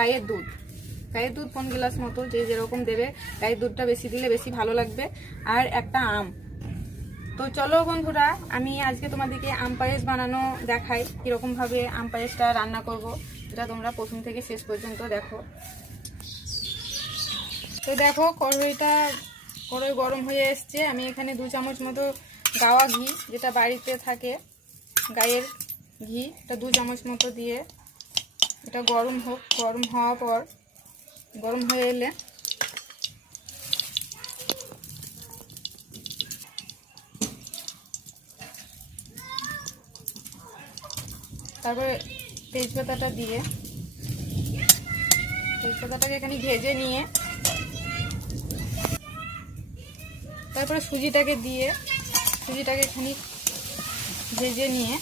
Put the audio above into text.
গাইয়ের দুধ, গাইয়ের দুধ 1 গ্লাস মতো, যে যেরকম দেবে। গাইয়ের দুধটা বেশি দিলে বেশি ভালো লাগবে। আর একটা আম। তো চলো বন্ধুরা, আমি আজকে তোমাদেরকে আম পায়েস বানানো দেখাই, কীরকমভাবে আম পায়েসটা রান্না করব, এটা তোমরা প্রথম থেকে শেষ পর্যন্ত দেখো। তো দেখো কড়াই গরম হয়ে এসছে। আমি এখানে 2 চামচ মতো গাওয়া ঘি, যেটা বাড়িতে থাকে গায়ের ঘি, এটা 2 চামচ মতো দিয়ে এটা গরম হোক। গরম হওয়ার পর, গরম হয়ে এলে তারপরে তেজপাতাটা দিয়ে, তেজপাতাটাকে এখানে ভেজে নিয়ে তারপরে সুজিটাকে দিয়ে, সুজিটাকে এখানে ভেজে নিয়ে